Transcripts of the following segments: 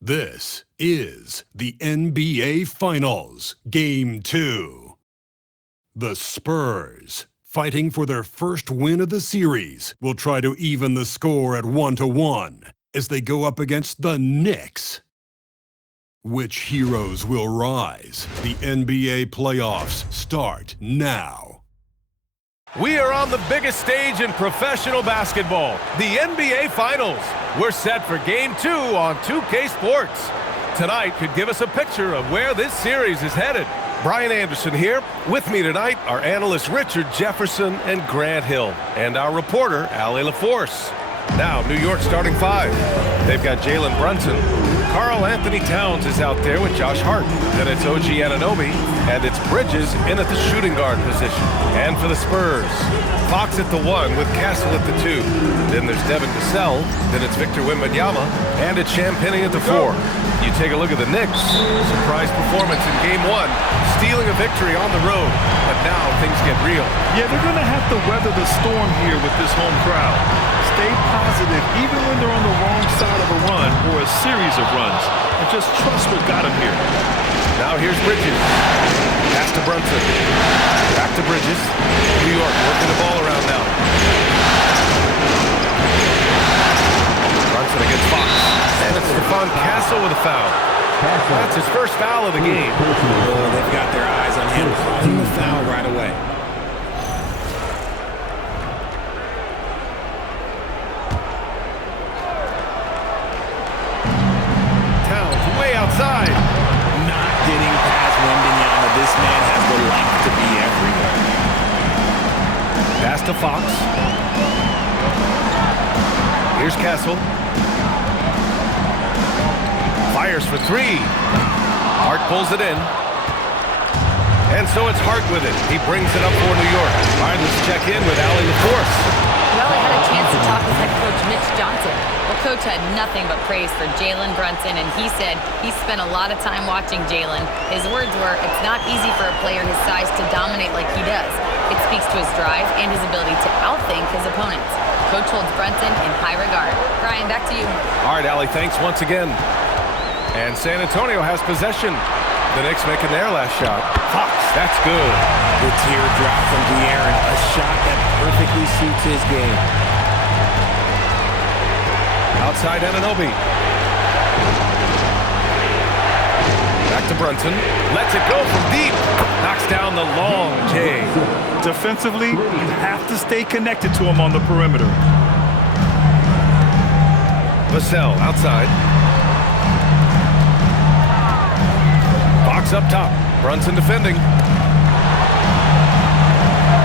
This is the NBA Finals, Game 2. The Spurs, fighting for their first win of the series, will try to even the score at 1-1 as they go up against the Knicks. Which heroes will rise? The NBA playoffs start now. We are on the biggest stage in professional basketball, the NBA Finals. We're set for Game 2 on 2K Sports. Tonight could give us a picture of where this series is headed. Brian Anderson here. With me tonight are analysts Richard Jefferson and Grant Hill, and our reporter, Allie LaForce. Now, New York starting five. They've got Jalen Brunson. Karl Anthony Towns is out there with Josh Hart. Then it's OG Anunoby, and it's Bridges in at the shooting guard position. And for the Spurs, Fox at the 1 with Castle at the 2. Then there's Devin Vassell. Then it's Victor Wembanyama, and it's Champagnie at the 4. You take a look at the Knicks. Surprise performance in Game 1, stealing a victory on the road. But now things get real. Yeah, they're going to have to weather the storm here with this home crowd. Stay positive even when they're on the wrong side of a run or a series of runs. And just trust what got them here. Now here's Bridges. Pass to Brunson. Back to Bridges. New York working the ball around now. Brunson against Fox. And it's Stephon Castle with a foul. That's his first foul of the game. Oh, they've got their eyes on him, calling the foul right away. Outside. Not getting past Wembanyama. This man has the length to be everywhere. Pass to Fox. Here's Castle. Fires for three. Hart pulls it in. And so it's Hart with it. He brings it up for New York. All right, let's check in with Allie LaForce. Well, I had a chance to talk with head coach Mitch Johnson. Well, coach had nothing but praise for Jalen Brunson, and he said he spent a lot of time watching Jalen. His words were, it's not easy for a player his size to dominate like he does. It speaks to his drive and his ability to outthink his opponents. Coach holds Brunson in high regard. Brian, back to you. All right, Allie, thanks once again. And San Antonio has possession. The Knicks making their last shot. Fox, that's good. The teardrop from De'Aaron, a shot that perfectly suits his game. Outside Anunoby. Back to Brunson. Lets it go from deep. Knocks down the long J. Defensively, you have to stay connected to him on the perimeter. Vassell outside. Fox up top. Brunson defending.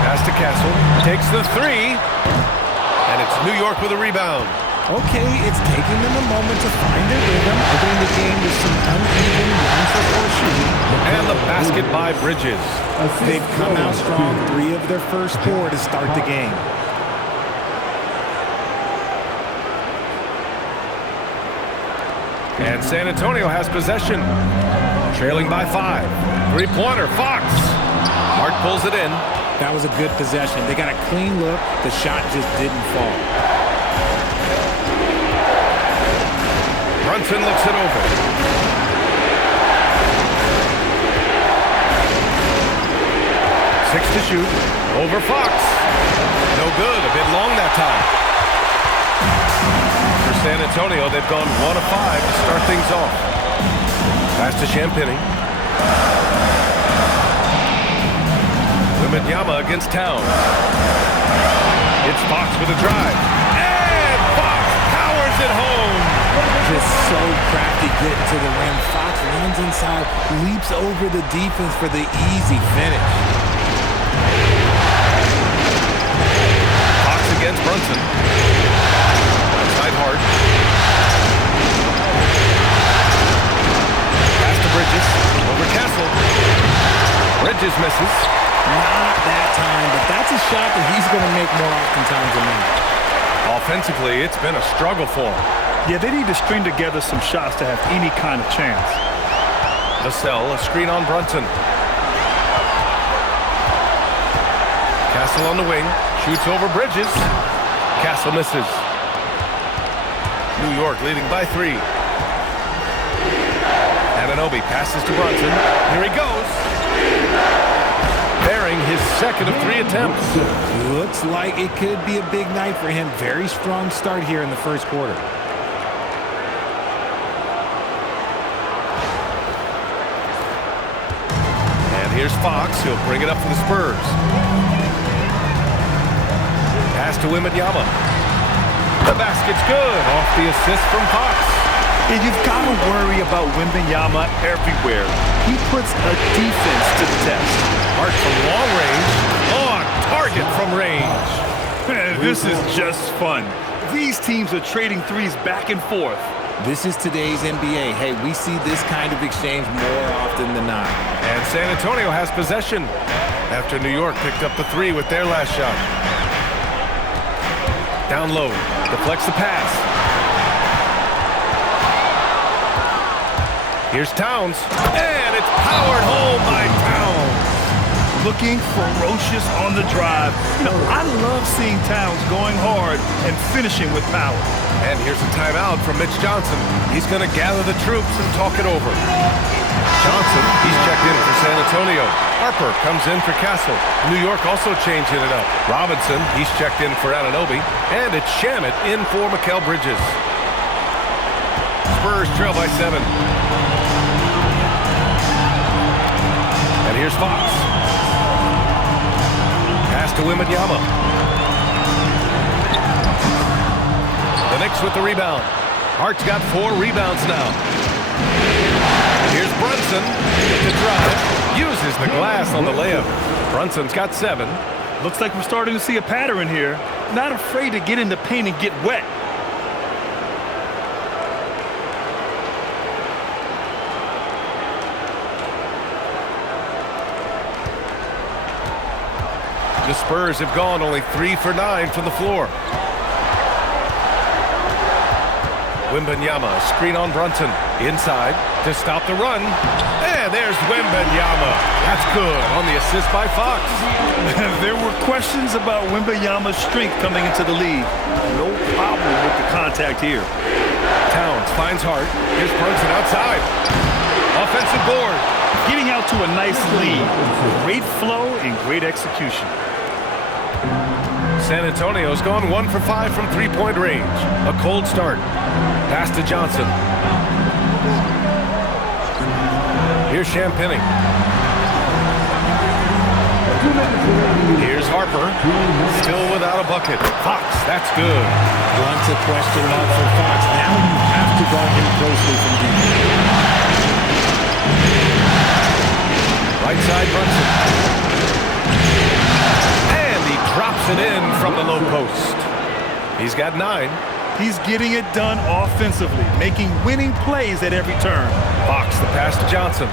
Pass to Castle. Takes the three. And it's New York with a rebound. Okay, it's taking them a moment to find their rhythm, opening the game with some uneven 1-for-4 shooting. And the basket by Bridges. They've come out strong, 3 of their first 4 to start the game. And San Antonio has possession. Trailing by 5. Three-pointer, Fox. Hart pulls it in. That was a good possession. They got a clean look. The shot just didn't fall. Brunson looks it over. Six to shoot. Over Fox. No good. A bit long that time. For San Antonio, they've gone 1 of 5 to start things off. Pass to Champagnie. Wembanyama against Towns. It's Fox with a drive. And Fox powers it home. Just so crafty getting to the rim. Fox runs inside, leaps over the defense for the easy finish. Fox against Brunson. Outside Hart. Pass to Bridges. Over Castle. Bridges misses. Not that time, but that's a shot that he's going to make more oftentimes than not. Offensively, it's been a struggle for him. Yeah, they need to string together some shots to have any kind of chance. Vassell, a screen on Brunson. Castle on the wing. Shoots over Bridges. Castle misses. New York leading by 3. Anunoby passes to Brunson. Here he goes. Bearing his second of 3 attempts. Looks like it could be a big night for him. Very strong start here in the first quarter. And here's Fox. He'll bring it up for the Spurs. Pass to Wembanyama. The basket's good. Off the assist from Fox. And you've got to worry about Wembanyama everywhere. He puts a defense to the test. Hart from long range. On target from range. This is just fun. These teams are trading threes back and forth. This is today's NBA. Hey, we see this kind of exchange more often than not. And San Antonio has possession after New York picked up the 3 with their last shot. Down low. Deflects the pass. Here's Towns. And it's powered home by Towns. Looking ferocious on the drive. You know, I love seeing Towns going hard and finishing with power. And here's a timeout from Mitch Johnson. He's going to gather the troops and talk it over. Johnson, he's checked in for San Antonio. Harper comes in for Castle. New York also changing it up. Robinson, he's checked in for Anunoby. And it's Shamet in for Mikal Bridges. Spurs trail by 7. And here's Fox. Pass to Wembanyama. The Knicks with the rebound. Hart's got 4 rebounds now. Here's Brunson with the drive. Uses the glass on the layup. Brunson's got 7. Looks like we're starting to see a pattern here. Not afraid to get in the paint and get wet. The Spurs have gone only 3 for 9 from the floor. Wembanyama, screen on Brunson. Inside to stop the run. And there's Wembanyama. That's good on the assist by Fox. There were questions about Wembanyama's strength coming into the league. No problem with the contact here. Towns finds Hart. Here's Brunson outside. Offensive board. Getting out to a nice lead. Great flow and great execution. San Antonio's gone 1 for 5 from 3-point range. A cold start. Pass to Johnson. Here's Champagnie. Here's Harper. Still without a bucket. Fox, that's good. Once a question mark for Fox. Now you have to guard him closely from deep. Right side Brunson. And he drops it in from the low post. He's got 9. He's getting it done offensively, making winning plays at every turn. Fox, the pass to Johnson.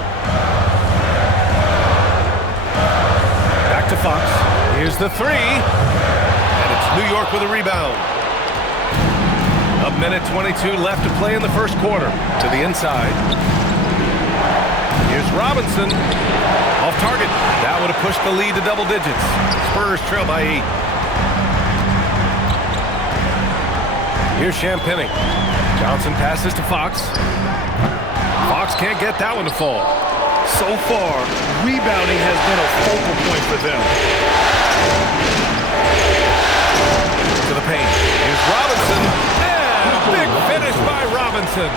Back to Fox. Here's the 3. And it's New York with a rebound. A minute 22 left to play in the first quarter. To the inside. Here's Robinson. Off target. That would have pushed the lead to double digits. Spurs trail by 8. Here's Champagnie. Johnson passes to Fox. Fox can't get that one to fall. So far, rebounding has been a focal point for them. To the paint. Here's Robinson. And a big finish by Robinson.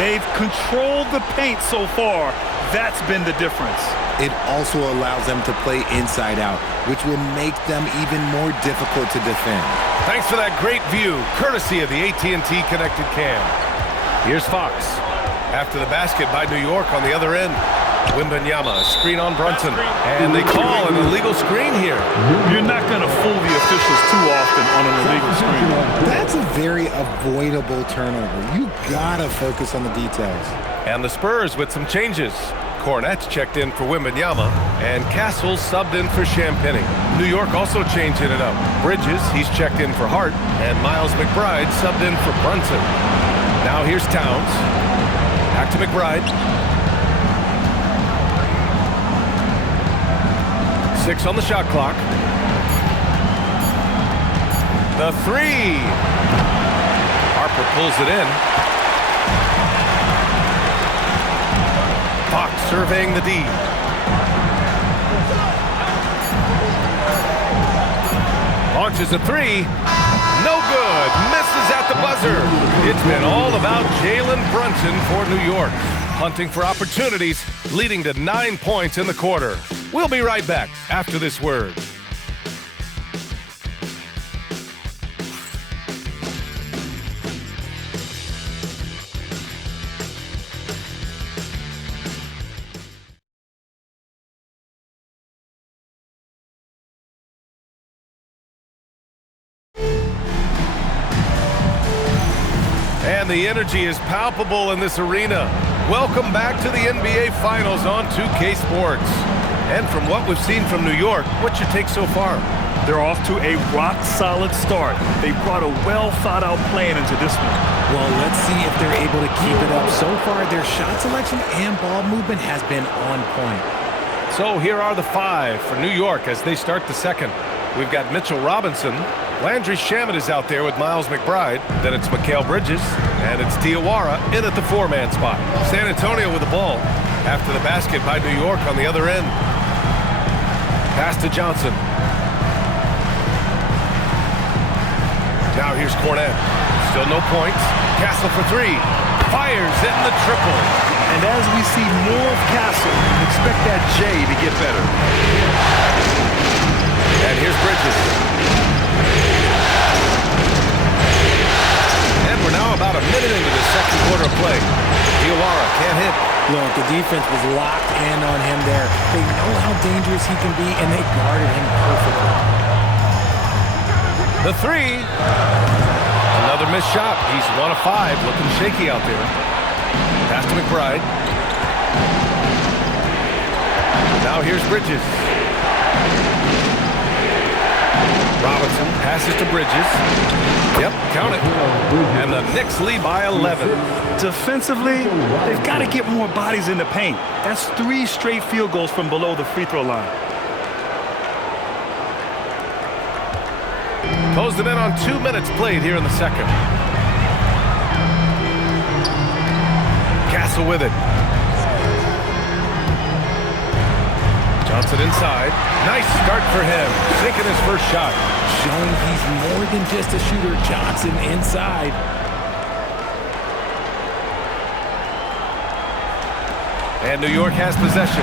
They've controlled the paint so far. That's been the difference. It also allows them to play inside out, which will make them even more difficult to defend. Thanks for that great view, courtesy of the AT&T Connected Cam. Here's Fox. After the basket by New York on the other end. Wembanyama, screen on Brunson. And they call an illegal screen here. You're not going to fool the officials too often on an illegal screen. That's a very avoidable turnover. You gotta focus on the details. And the Spurs with some changes. Cornette's checked in for Wembanyama, and Castle's subbed in for Champagnie. New York also changing it up. Bridges, he's checked in for Hart, and Miles McBride subbed in for Brunson. Now here's Towns. Back to McBride. 6 on the shot clock. The 3. Harper pulls it in. Fox surveying the D. Launches a three. No good. Misses at the buzzer. It's been all about Jalen Brunson for New York. Hunting for opportunities, leading to 9 points in the quarter. We'll be right back after this word. And the energy is palpable in this arena. Welcome back to the NBA Finals on 2K Sports. And from what we've seen from New York, what's your take so far? They're off to a rock-solid start. They brought a well-thought-out plan into this one. Well, let's see if they're able to keep it up. So far, their shot selection and ball movement has been on point. So here are the 5 for New York as they start the second. We've got Mitchell Robinson. Landry Shamet is out there with Miles McBride. Then it's Mikal Bridges. And it's Diawara in at the 4-man spot. San Antonio with the ball after the basket by New York on the other end. Pass to Johnson. Now here's Cornette. Still no points. Castle for 3. Fires in the triple. And as we see more of Castle, expect that J to get better. And here's Bridges. And we're now about a minute into the second quarter of play. Diawara can't hit. Look, the defense was locked in on him there. They know how dangerous he can be, and they guarded him perfectly. The 3. Another missed shot. He's 1 of 5, looking shaky out there. Pass to McBride. Now here's Bridges. Robinson passes to Bridges. Yep, count it. And the Knicks lead by 11. Defensively, they've got to get more bodies in the paint. That's 3 straight field goals from below the free throw line. Close them in on 2 minutes played here in the second. Castle with it. Johnson inside. Nice start for him. Sinking his first shot. Showing he's more than just a shooter. Johnson inside. And New York has possession.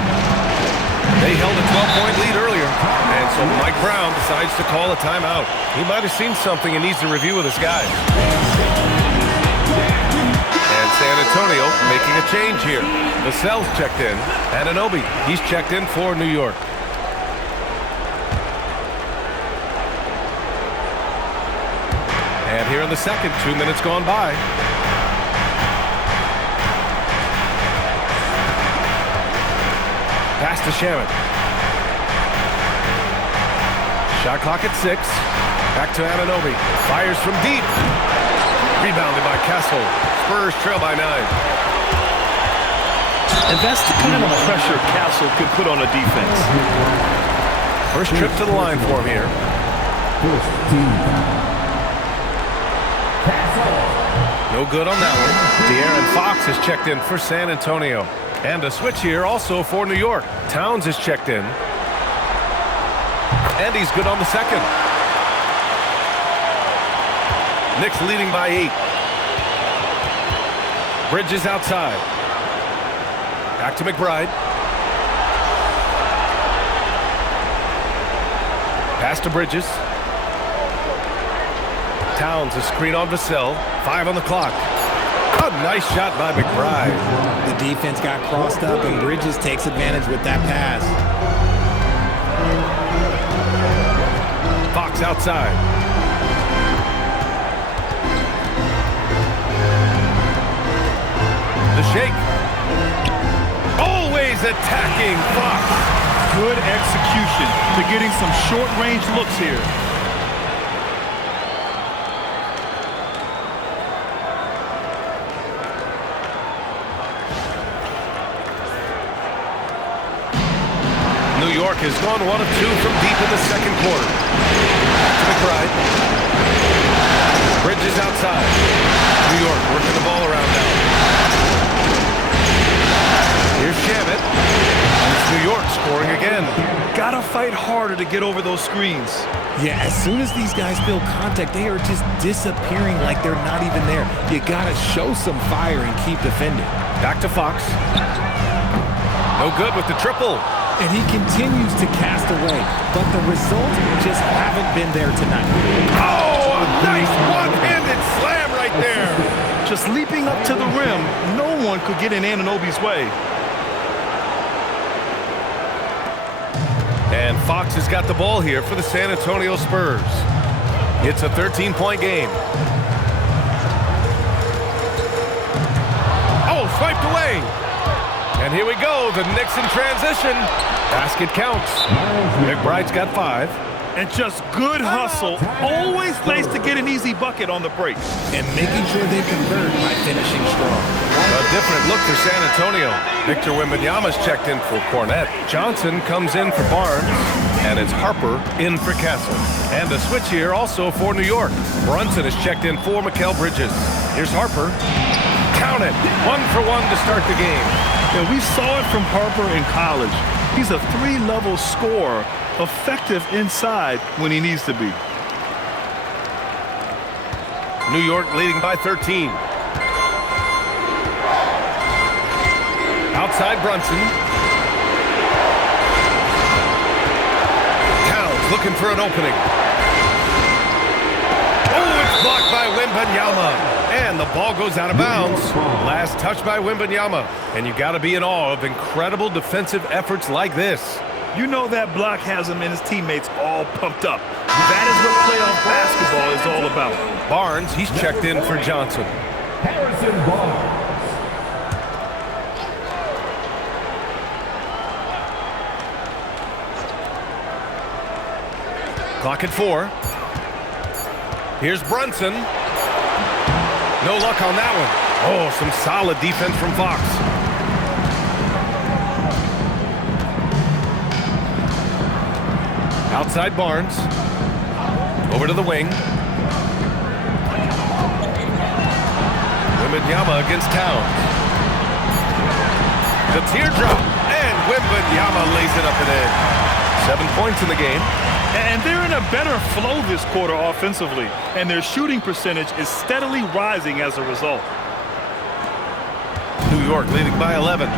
They held a 12-point lead earlier. And so Mike Brown decides to call a timeout. He might have seen something and needs to review with his guys. And San Antonio making a change here. Vassell's checked in. Anunoby, he's checked in for New York. And here in the second, 2 minutes gone by. Pass to Shamet. Shot clock at 6. Back to Anunoby. Fires from deep. Rebounded by Castle. Spurs trail by 9. And that's the kind of pressure Castle could put on a defense. First trip to the line for him here. No good on that one. De'Aaron Fox has checked in for San Antonio. And a switch here also for New York. Towns is checked in. And he's good on the second. Knicks leading by 8. Bridges outside. Back to McBride. Pass to Bridges. Towns a screen on Vassell. 5 on the clock. A nice shot by McBride. The defense got crossed up, and Bridges takes advantage with that pass. Fox outside. The shake. Always attacking Fox. Good execution to getting some short-range looks here. New York has gone 1 of 2 from deep in the second quarter. Back to McBride. Bridges outside. New York working the ball around now. Here's Shamet. to get over those screens. Yeah, as soon as these guys feel contact, they are just disappearing like they're not even there. You got to show some fire and keep defending. Back to Fox. No good with the triple. And he continues to cast away, but the results just haven't been there tonight. Oh, a nice one-handed slam right there. Just leaping up to the rim, no one could get in Anunoby's way. And Fox has got the ball here for the San Antonio Spurs. It's a 13-point game. Oh, swiped away. And here we go, the Knicks in transition. Basket counts. McBride's got 5. And just good hustle. Always nice to get an easy bucket on the break. And making sure they convert by finishing strong. A different look for San Antonio. Victor Wembanyama's checked in for Cornette. Johnson comes in for Barnes. And it's Harper in for Castle. And a switch here also for New York. Brunson is checked in for Mikal Bridges. Here's Harper. Count it. 1-for-1 to start the game. And we saw it from Harper in college. He's a 3-level scorer, effective inside when he needs to be. New York leading by 13. Outside Brunson. Towns looking for an opening. Oh, it's blocked by Wembanyama. And the ball goes out of bounds. Last touch by Wembanyama. And you got to be in awe of incredible defensive efforts like this. You know that block has him and his teammates all pumped up. That is what playoff basketball is all about. Barnes, he's checked in for Johnson. Clock at 4. Here's Brunson. No luck on that one. Oh, some solid defense from Fox. Outside Barnes. Over to the wing. Wembanyama against Towns. The teardrop. And Wembanyama lays it up and in. 7 points in the game. And they're in a better flow this quarter offensively, and their shooting percentage is steadily rising as a result. New York leading by 11.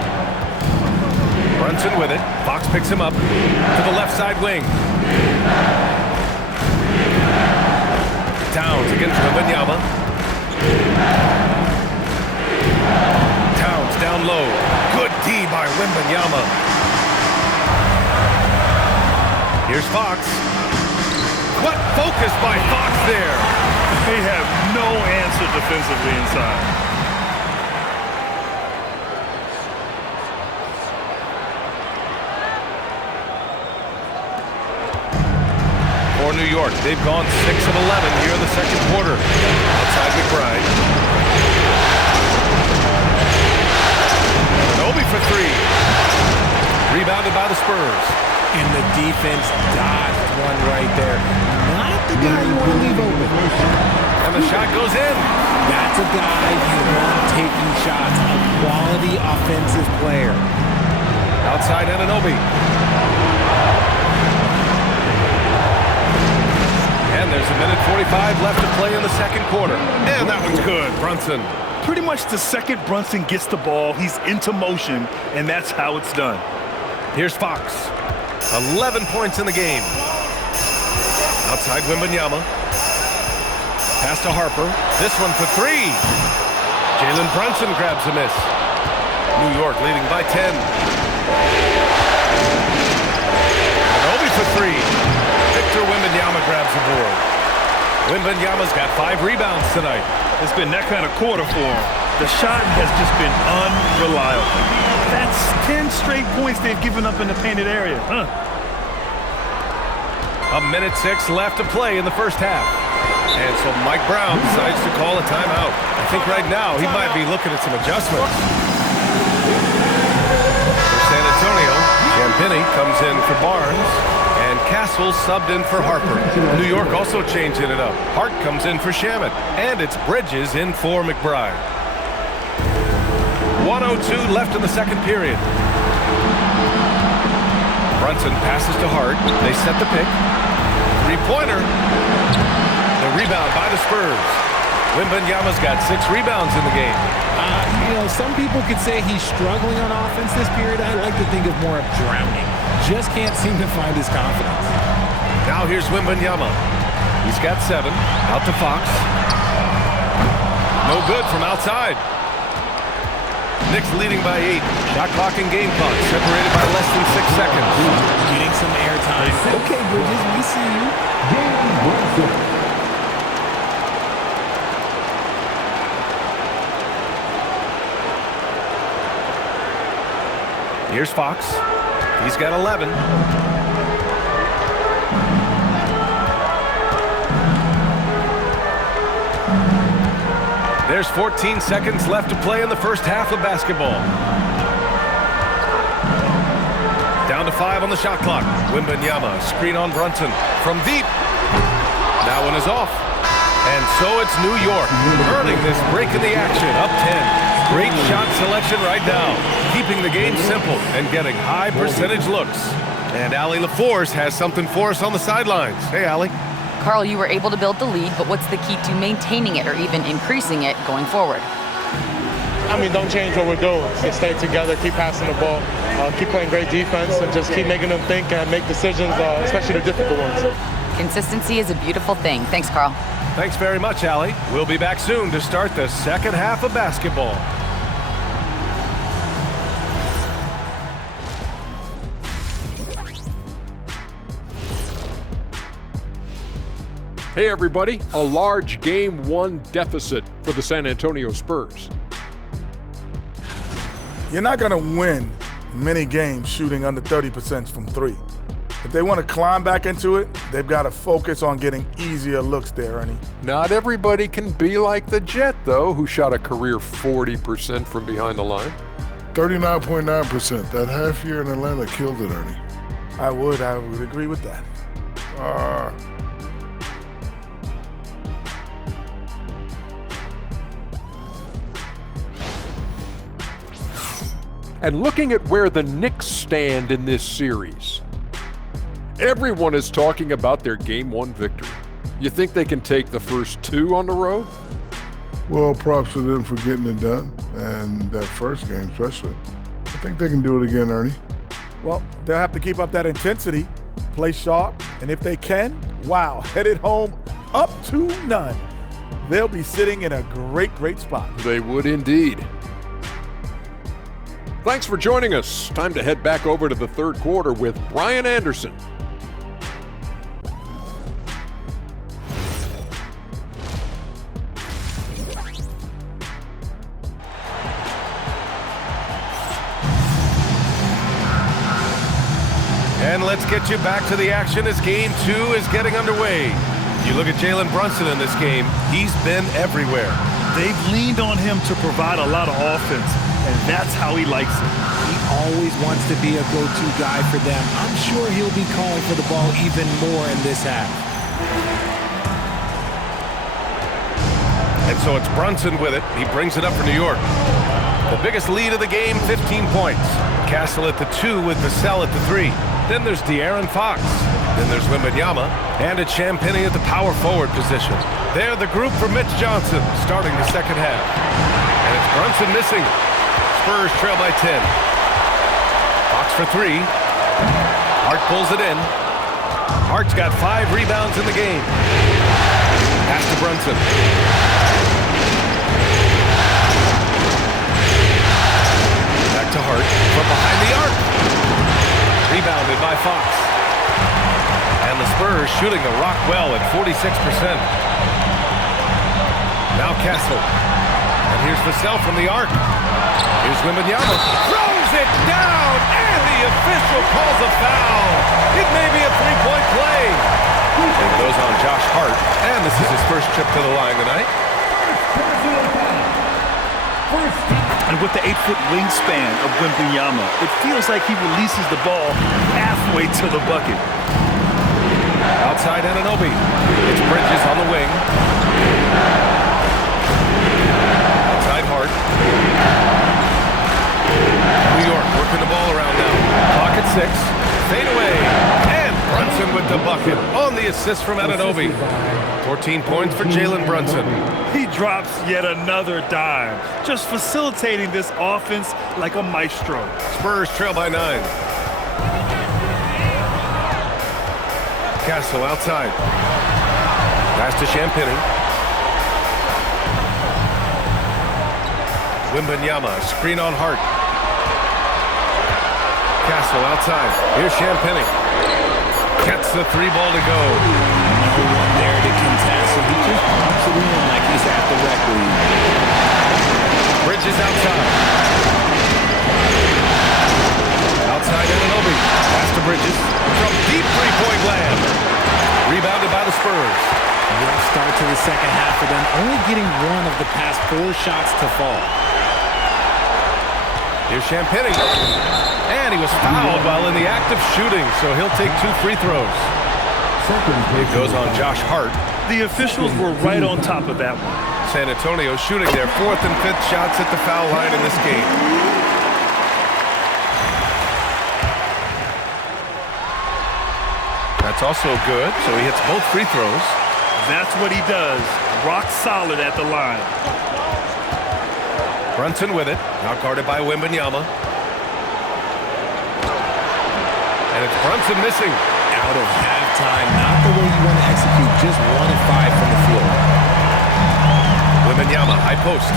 Brunson with it. Fox picks him up to the left side wing. Towns against Wembanyama. Towns down low. Good D by Wembanyama. Here's Fox. What focus by Fox there. They have no answer defensively inside. For New York, they've gone 6 of 11 here in the second quarter. Outside McBride. Obi for 3. Rebounded by the Spurs. And the defense dodged one right there. Not the guy you want to leave open. And the shot goes in. That's a guy you want taking shots. A quality offensive player. Outside Anunoby. And there's a minute 45 left to play in the second quarter. And that one's good. Brunson. Pretty much the second Brunson gets the ball, he's into motion, and that's how it's done. Here's Fox. 11 points in the game. Outside Wembanyama. Pass to Harper. This one for 3. Jalen Brunson grabs a miss. New York leading by 10. Obi for 3. Victor Wembanyama grabs the board. Wembanyama's got 5 rebounds tonight. It's been that kind of quarter for him. The shot has just been unreliable. That's 10 straight points they've given up in the painted area. A minute 6 left to play in the first half. And so Mike Brown decides to call a timeout. I think right now he might be looking at some adjustments. For San Antonio, Champagnie comes in for Barnes. And Castle subbed in for Harper. New York also changing it up. Hart comes in for Shamet. And it's Bridges in for McBride. 1:02 left in the second period. Brunson passes to Hart. They set the pick. Three-pointer. The rebound by the Spurs. Wembanyama's got 6 rebounds in the game. Some people could say he's struggling on offense this period. I like to think of more of drowning. Just can't seem to find his confidence. Now here's Wembanyama. He's got 7. Out to Fox. No good from outside. Knicks leading by 8. Shot clock and game clock separated by less than 6 seconds. Getting some airtime. Okay, Bridges, we see you. Here's Fox. He's got 11. There's 14 seconds left to play in the first half of basketball. Down to 5 on the shot clock. Wembanyama, screen on Brunson. From deep. That one is off. And so it's New York, earning this break in the action, up 10. Great shot selection right now, keeping the game simple and getting high percentage looks. And Allie LaForce has something for us on the sidelines. Hey, Allie. Carl, you were able to build the lead, but what's the key to maintaining it or even increasing it going forward? Don't change what we're doing. Just stay together, keep passing the ball, keep playing great defense, and just keep making them think and make decisions, especially the difficult ones. Consistency is a beautiful thing. Thanks, Carl. Thanks very much, Allie. We'll be back soon to start the second half of basketball. Hey everybody, a large Game 1 deficit for the San Antonio Spurs. You're not going to win many games shooting under 30% from 3. If they want to climb back into it, they've got to focus on getting easier looks there, Ernie. Not everybody can be like the Jet, though, who shot a career 40% from behind the line. 39.9%. That half year in Atlanta killed it, Ernie. I would agree with that. And looking at where the Knicks stand in this series, everyone is talking about their Game 1 victory. You think they can take the first 2 on the road? Well, props to them for getting it done, and that first game especially. I think they can do it again, Ernie. Well, they'll have to keep up that intensity, play sharp, and if they can, wow, headed home up to none. They'll be sitting in a great, great spot. They would indeed. Thanks for joining us. Time to head back over to the third quarter with Brian Anderson. And let's get you back to the action as Game 2 is getting underway. You look at Jalen Brunson in this game, he's been everywhere. They've leaned on him to provide a lot of offense, and that's how he likes it. He always wants to be a go-to guy for them. I'm sure he'll be calling for the ball even more in this half. And so it's Brunson with it. He brings it up for New York. The biggest lead of the game, 15 points. Castle at the 2 with Vassell at the 3. Then there's De'Aaron Fox. Then there's Wembanyama. And it's Champagnie at the power forward position. They're the group for Mitch Johnson starting the second half. And it's Brunson missing. Spurs trail by 10. Fox for 3. Hart pulls it in. Hart's got 5 rebounds in the game. Pass to Brunson. Back to Hart from behind the arc. Rebounded by Fox. And the Spurs shooting the rock well at 46%. Now Castle. And here's Vassell from the arc. Here's Wembanyama. Throws it down, and the official calls a foul. It may be a three-point play. It goes on Josh Hart, and this is his first trip to the line tonight. And with the 8-foot wingspan of Wembanyama, it feels like he releases the ball halfway to the bucket. Outside Anunoby. It's Bridges on the wing. Outside Hart. New York working the ball around now. Clock at 6. fadeaway. And Brunson with the bucket on the assist from Anunoby. 14 points for Jalen Brunson. He drops yet another dime, just facilitating this offense like a maestro. Spurs trail by 9. Castle outside. Pass to Champagny. Wembanyama, screen on Hart. Castle outside. Here's Champagny. Gets the 3 ball to go. No one there to contest, so he just pumps it in like he's at the rec league. Bridges outside. Outside Anunoby. Pass to Bridges. From deep three-point land. Rebounded by the Spurs. Rough start to the second half for them, only getting one of the past 4 shots to fall. Here's Champagny. And he was fouled while in the act of shooting, so he'll take 2 free throws. It goes on Josh Hart. The officials were right on top of that one. San Antonio shooting their 4th and 5th shots at the foul line in this game. That's also good, so he hits both free throws. That's what he does. Rock solid at the line. Brunson with it. Now guarded by Wembanyama. And it's Brunson missing. Out of halftime, not the way you want to execute, just 1 of 5 from the field. Wembanyama, high post.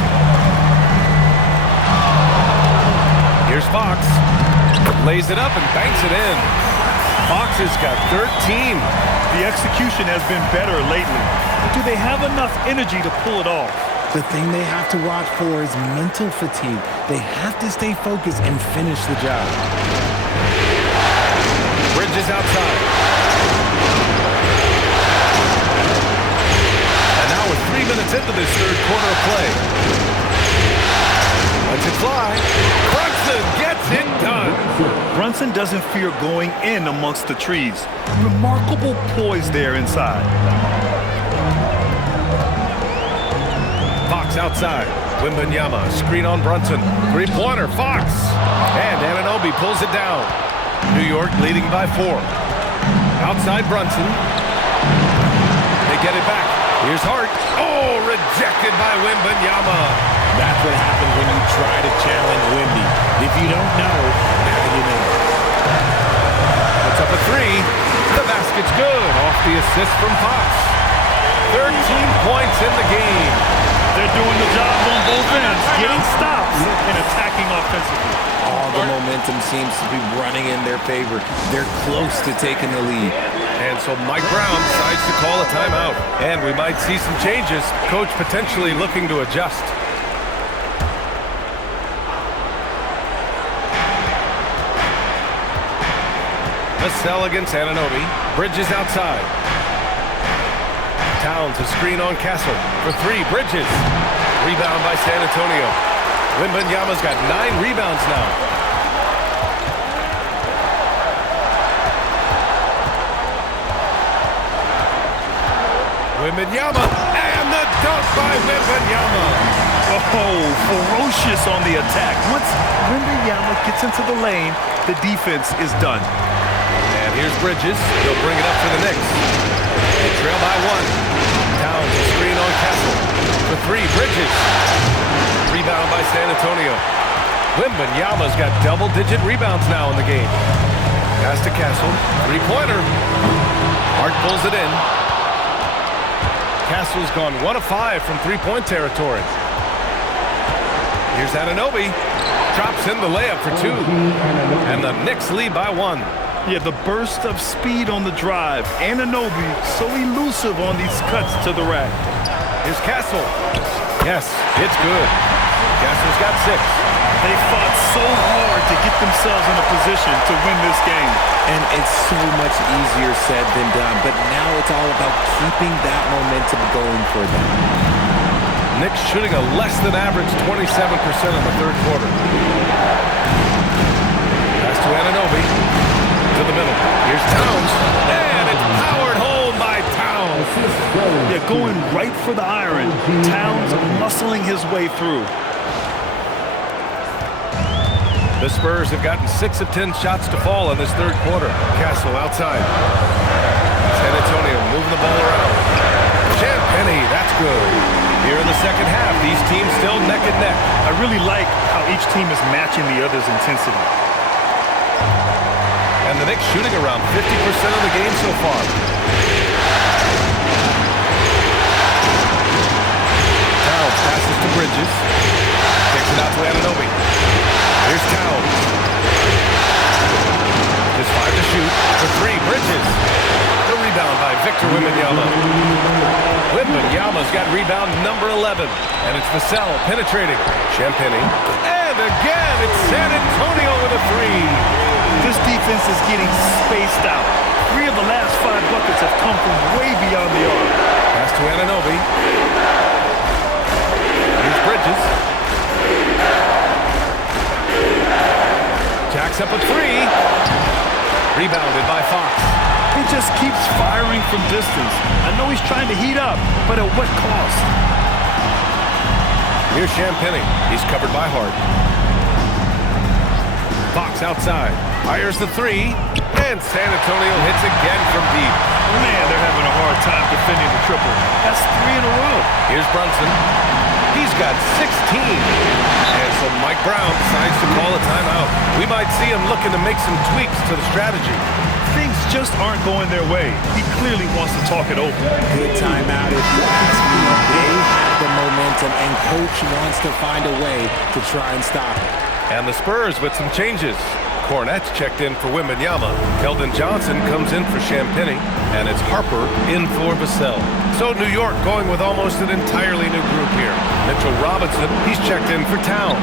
Here's Fox. Lays it up and banks it in. Fox has got 13. The execution has been better lately. Do they have enough energy to pull it off? The thing they have to watch for is mental fatigue. They have to stay focused and finish the job. Bridges outside. And now we're 3 minutes into this third quarter of play. Lets it fly. Brunson gets it done. Brunson doesn't fear going in amongst the trees. Remarkable poise there inside. Fox outside. Wembanyama, screen on Brunson. 3-pointer, Fox. And Anunoby pulls it down. New York leading by 4. Outside Brunson. They get it back. Here's Hart. Oh, rejected by Wembanyama. That's what happens when you try to challenge Wemby. If you don't know, now you know. Puts up a 3. The basket's good. Off the assist from Fox. 13 points in the game. They're doing the job on both ends, getting stops and attacking offensively. All the momentum seems to be running in their favor. They're close to taking the lead. And so Mike Brown decides to call a timeout. And we might see some changes. Coach potentially looking to adjust. Vassell against Anunoby. Bridges outside. Towns a screen on Castle. For 3, Bridges. Rebound by San Antonio. Wembanyama's got 9 rebounds now. Wembanyama, and the dunk by Wembanyama. Oh, ferocious on the attack. Once Wembanyama gets into the lane, the defense is done. And here's Bridges. He'll bring it up for the Knicks. They trail by 1. Towns a screen on Castle. For 3, Bridges. Rebound by San Antonio. Wembanyama's got double-digit rebounds now in the game. Pass to Castle. 3-pointer. Hart pulls it in. Castle's gone 1 of 5 from 3-point territory. Here's Anunoby. Drops in the layup for 2. And the Knicks lead by 1. Yeah, the burst of speed on the drive. Anunoby so elusive on these cuts to the rack. Here's Castle. Yes, it's good. Castle's got 6. They fought so hard to get themselves in a position to win this game. And it's so much easier said than done. But now it's all about keeping that momentum going for them. Knicks shooting a less than average 27% in the third quarter. Pass to Anunoby. To the middle. Here's Towns. And it's powered home by Towns. They're going right for the iron. Towns muscling his way through. The Spurs have gotten 6 of 10 shots to fall in this third quarter. Castle outside. San Antonio moving the ball around. Champagnie, that's good. Here in the second half, these teams still neck and neck. I really like how each team is matching the other's intensity. And the Knicks shooting around 50% of the game so far. Towns passes to Bridges. Takes it out to Anunoby. Here's Towns. Just 5 to shoot. For 3, Bridges. The rebound by Victor Wembanyama. Wembanyama's got rebound number 11. And it's Vassell penetrating. Champagnie. And again, it's San Antonio with a 3. This defense is getting spaced out. 3 of the last 5 buckets have come from way beyond the arc. Pass to Anunoby. Here's Bridges. Jacks up a 3. Rebounded by Fox. He just keeps firing from distance. I know he's trying to heat up, but at what cost? Here's Champagnie. He's covered by Hart. Fox outside. Fires the 3. And San Antonio hits again from deep. Man, they're having a hard time defending the triple. That's 3 in a row. Here's Brunson. He's got 16. And so Mike Brown decides to call a timeout. We might see him looking to make some tweaks to the strategy. Things just aren't going their way. He clearly wants to talk it over. Good timeout if you ask me. They have the momentum, and Coach wants to find a way to try and stop it. And the Spurs with some changes. Cornette's checked in for Wembanyama. Keldon Johnson comes in for Champagnie. And it's Harper in for Vassell. So New York going with almost an entirely new group here. Mitchell Robinson, he's checked in for Towns.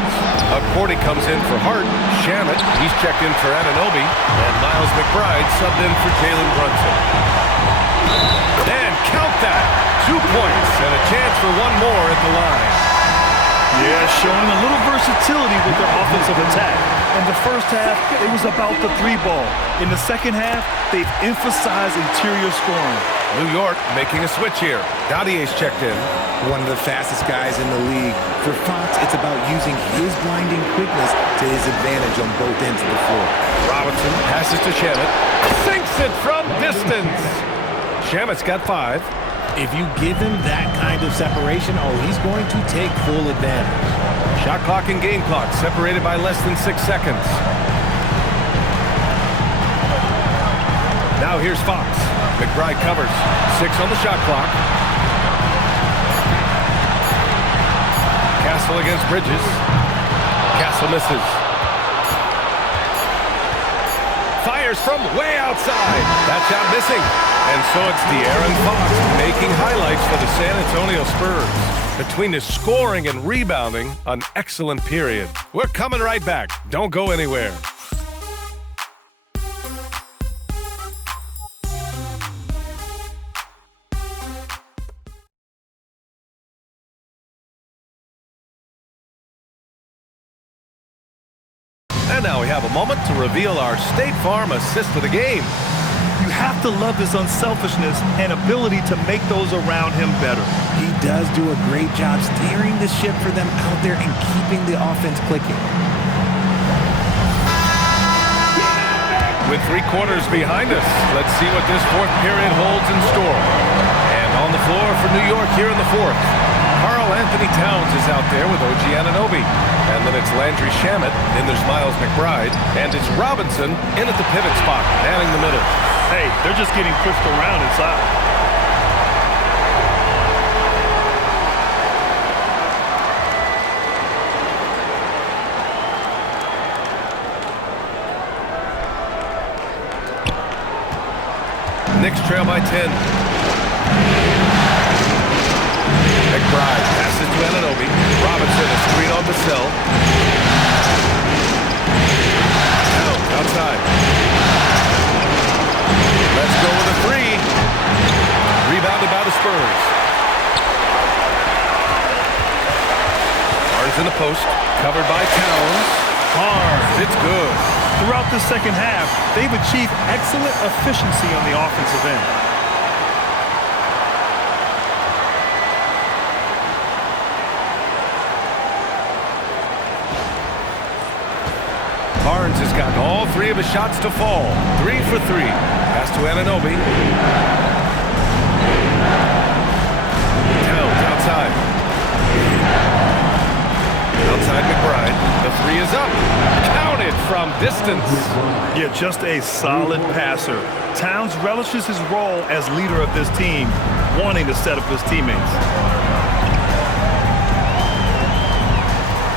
Cordy comes in for Hart. Shamet, he's checked in for Anunoby. And Miles McBride subbed in for Jalen Brunson. And count that! 2 points and a chance for one more at the line. Yeah, showing a little versatility with their offensive attack. In the first half, it was about the 3 ball. In the second half, they've emphasized interior scoring. New York making a switch here. Gaudier's checked in. One of the fastest guys in the league. For Fox, it's about using his blinding quickness to his advantage on both ends of the floor. Robinson passes to Shamet. Sinks it from distance. Shamet's got 5. If you give him that kind of separation, he's going to take full advantage. Shot clock and game clock separated by less than 6 seconds. Now here's Fox. McBride covers. 6 on the shot clock. Castle against Bridges. Castle misses. Fires from way outside. That shot missing. And so it's De'Aaron Fox making highlights for the San Antonio Spurs. Between his scoring and rebounding, an excellent period. We're coming right back. Don't go anywhere. And now we have a moment to reveal our State Farm assist of the game. You have to love his unselfishness and ability to make those around him better. He does do a great job steering the ship for them out there and keeping the offense clicking. With 3 quarters behind us, let's see what this 4th period holds in store. And on the floor for New York here in the 4th, Karl Anthony Towns is out there with OG Anunoby. And then it's Landry Shamet, then there's Miles McBride, and it's Robinson in at the pivot spot, manning the middle. Hey, they're just getting pushed around inside. Knicks trail by 10. McBride passes to Anunoby. Robinson, a screen on Vassell. Towns outside. Let's go with a 3. Rebounded by the Spurs. Barnes in the post. Covered by Towns. Barnes, it's good. Throughout the second half, they've achieved excellent efficiency on the offensive end. Barnes has gotten all 3 of his shots to fall. 3 for 3. Pass to Anunoby. Towns outside. Outside McBride. The 3 is up. Counted from distance. Yeah, just a solid passer. Towns relishes his role as leader of this team, wanting to set up his teammates.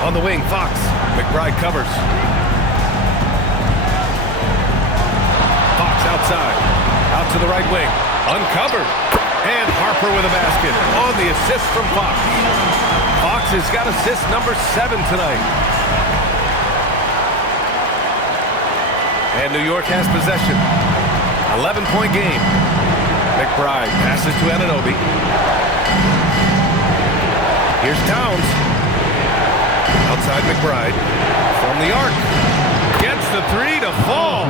On the wing, Fox. McBride covers. Fox outside. Out to the right wing. Uncovered. And Harper with a basket on the assist from Fox. Fox has got assist number 7 tonight. And New York has possession. 11-point game. McBride passes to Anunoby. Here's Towns. Outside McBride. From the arc. Gets the 3 to fall.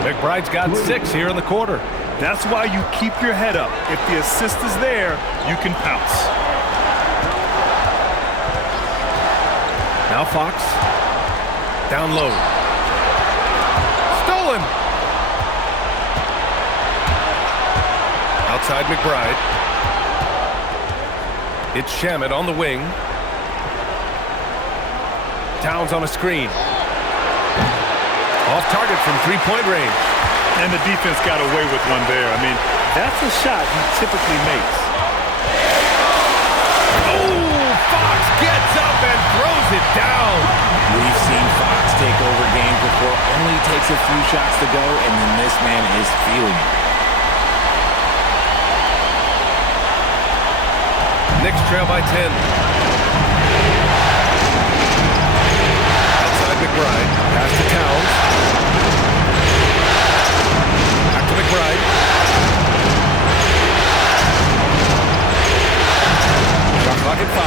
McBride's got 6 here in the quarter. That's why you keep your head up. If the assist is there, you can pounce. Now Fox. Down low. Stolen. Outside McBride. It's Shamet on the wing. Towns on a screen. Off target from 3-point range. And the defense got away with one there. I mean, that's a shot he typically makes. Oh, Fox gets up and throws it down. We've seen Fox take over games before. Only takes a few shots to go, and then this man is feeling it. Knicks trail by 10. Outside McBride. Pass to Towns. Back to McBride. Shot clock at 5.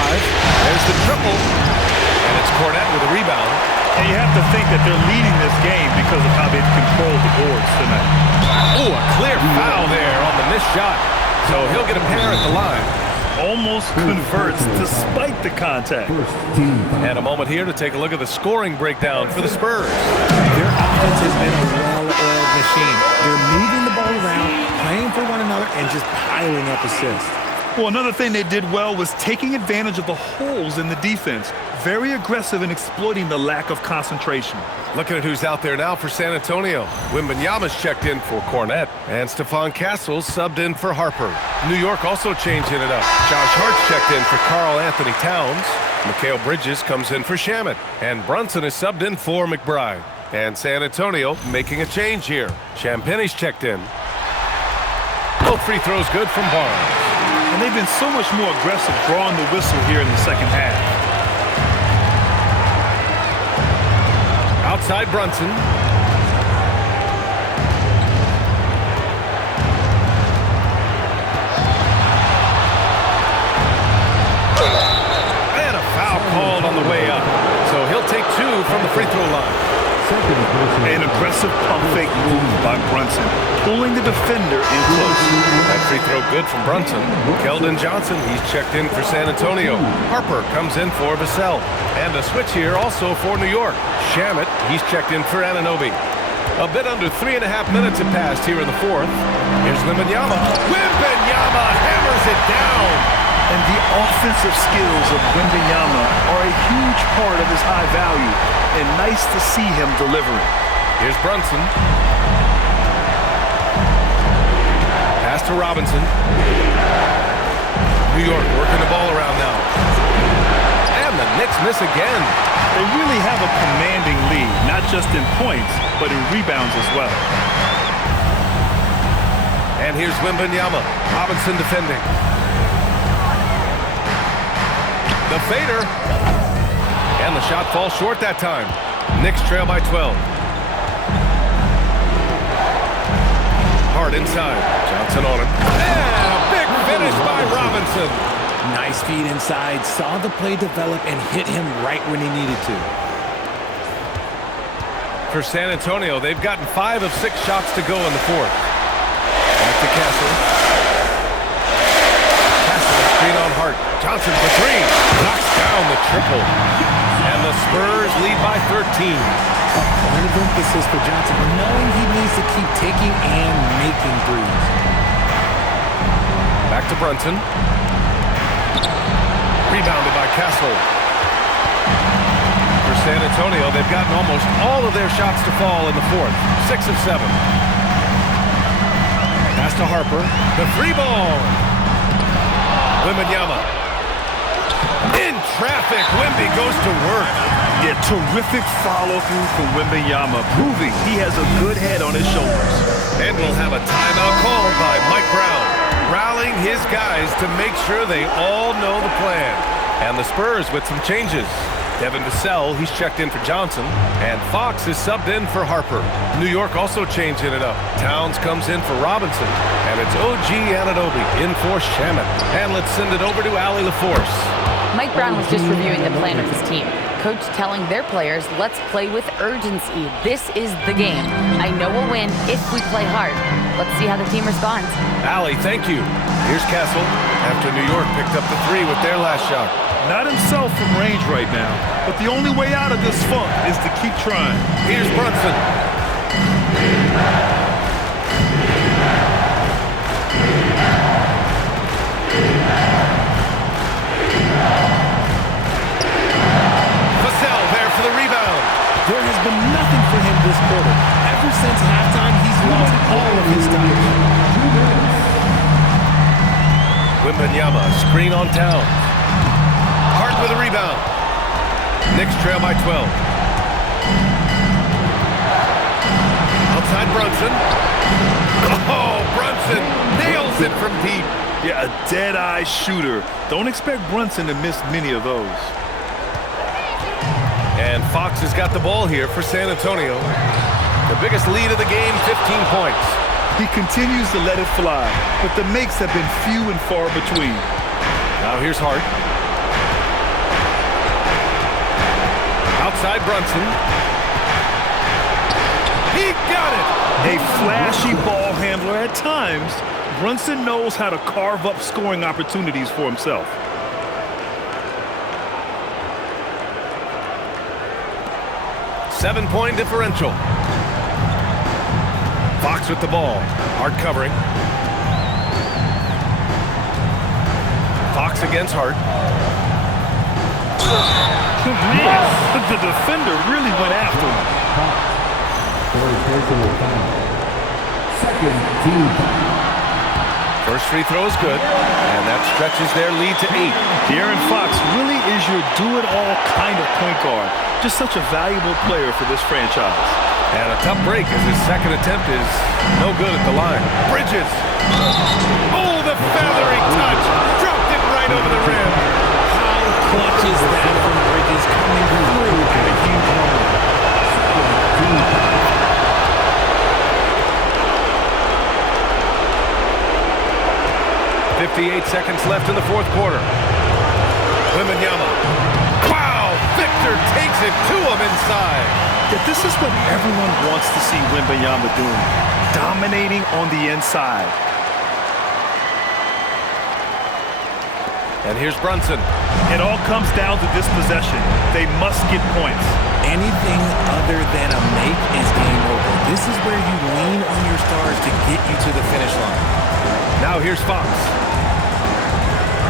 There's the triple. And it's Cornette with a rebound. And you have to think that they're leading this game because of how they've controlled the boards tonight. Oh, a clear foul there on the missed shot. So he'll get a pair at the line. Almost converts despite the contact. And a moment here to take a look at the scoring breakdown for the Spurs. Their offense has been a well-oiled machine. They're moving the ball around, playing for one another, and just piling up assists. Well, another thing they did well was taking advantage of the holes in the defense. Very aggressive in exploiting the lack of concentration. Looking at who's out there now for San Antonio. Wembanyama's checked in for Cornette, and Stephon Castle's subbed in for Harper. New York also changing it up. Josh Hart's checked in for Karl Anthony Towns. Mikal Bridges comes in for Shamet, and Brunson is subbed in for McBride. And San Antonio making a change here. Champagne's checked in. Both free throws good from Barnes. And they've been so much more aggressive drawing the whistle here in the second half. Outside Brunson. And a foul called on the way up. So he'll take 2 from the free throw line. An aggressive pump fake move by Brunson, pulling the defender in close. That free throw good from Brunson. Keldon Johnson, he's checked in for San Antonio. Harper comes in for Vassell. And a switch here also for New York. Shamet, he's checked in for Anunoby. A bit under 3.5 minutes have passed here in the 4th. Here's Wembanyama. Wembanyama hammers it down. And the offensive skills of Wembanyama are a huge part of his high value, and nice to see him delivering. Here's Brunson. Pass to Robinson. New York working the ball around now. And the Knicks miss again. They really have a commanding lead, not just in points, but in rebounds as well. And here's Wembanyama. Robinson defending. The fader. And the shot falls short that time. Knicks trail by 12. Hard inside. Johnson on him. And a big finish by Robinson. Nice feed inside. Saw the play develop and hit him right when he needed to. For San Antonio, they've gotten 5 of 6 shots to go in the 4th. Back to Castle. Castle, screen on Hart. Johnson for 3. Knocks down the triple. And the Spurs lead by 13. A point of emphasis for Johnson, knowing he needs to keep taking and making threes. Back to Brunson. Rebounded by Castle. For San Antonio, they've gotten almost all of their shots to fall in the fourth. 6 of 7. Pass to Harper. The free ball. Wembanyama. In traffic. Wemby goes to work. Yeah, terrific follow-through from Wembanyama, proving he has a good head on his shoulders. And we'll have a timeout called by Mike Brown, rallying his guys to make sure they all know the plan. And the Spurs with some changes. Devin Vassell, he's checked in for Johnson, and Fox is subbed in for Harper. New York also changing it up. Towns comes in for Robinson, and it's OG Anunoby in for Shamet. And let's send it over to Allie LaForce. Mike Brown was just reviewing the plan of his team. Coach telling their players, let's play with urgency. This is the game. I know we'll win if we play hard. Let's see how the team responds. Allie, thank you. Here's Castle after New York picked up the 3 with their last shot. Not himself from range right now, but the only way out of this funk is to keep trying. Here's Brunson. Vassell there for the rebound. There has been nothing for him this quarter. Ever since halftime, he's lost all of his touch. Wembanyama, screen on Towns. Hart with a rebound. Knicks trail by 12. Outside Brunson. Oh, Brunson nails it from deep. Yeah, a dead-eye shooter. Don't expect Brunson to miss many of those. And Fox has got the ball here for San Antonio. The biggest lead of the game, 15 points. He continues to let it fly, but the makes have been few and far between. Now here's Hart. Outside Brunson. He got it! A flashy ball handler at times, Brunson knows how to carve up scoring opportunities for himself. Seven-point differential. Fox with the ball. Hart covering. Fox against Hart. Man, the defender really went after him. First free throw is good, and that stretches their lead to 8. De'Aaron Fox really is your do-it-all kind of point guard. Just such a valuable player for this franchise. And a tough break as his second attempt is no good at the line. Bridges. Oh, the feathery touch. Dropped it right over the rim. How clutch is that from Bridges coming through at a huge moment? 58 seconds left in the fourth quarter. Wembanyama. Wow! Victor takes it to him inside. Yeah, this is what everyone wants to see Wembanyama doing. Dominating on the inside. And here's Brunson. It all comes down to this possession. They must get points. Anything other than a make is game over. This is where you lean on your stars to get you to the finish line. Now here's Fox.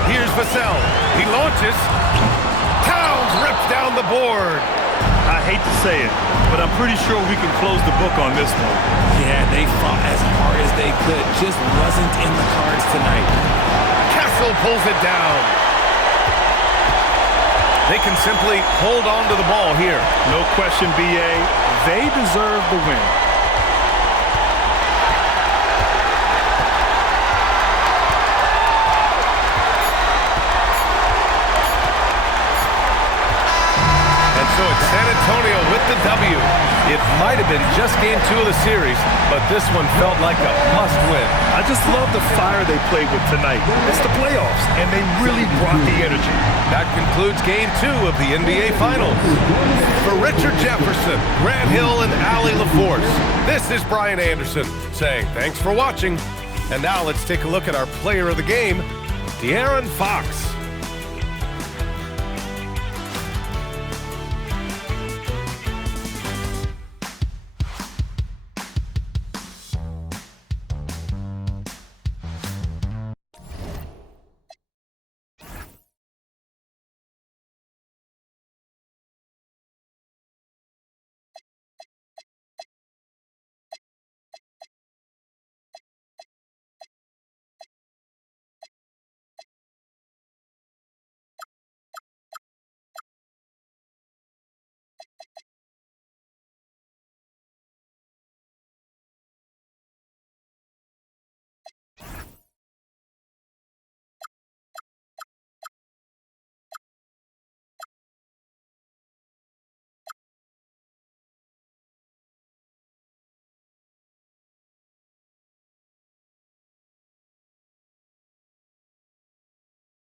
Here's Vassell. He launches. Towns rips down the board. I hate to say it, but I'm pretty sure we can close the book on this one. Yeah, they fought as hard as they could. Just wasn't in the cards tonight. Castle pulls it down. They can simply hold on to the ball here. No question, B.A. They deserve the win. So it's San Antonio with the W. It might have been just game 2 of the series, but this one felt like a must-win. I just love the fire they played with tonight. It's the playoffs, and they really brought the energy. That concludes game 2 of the NBA Finals. For Richard Jefferson, Grant Hill, and Allie LaForce, this is Brian Anderson saying thanks for watching. And now let's take a look at our player of the game, De'Aaron Fox.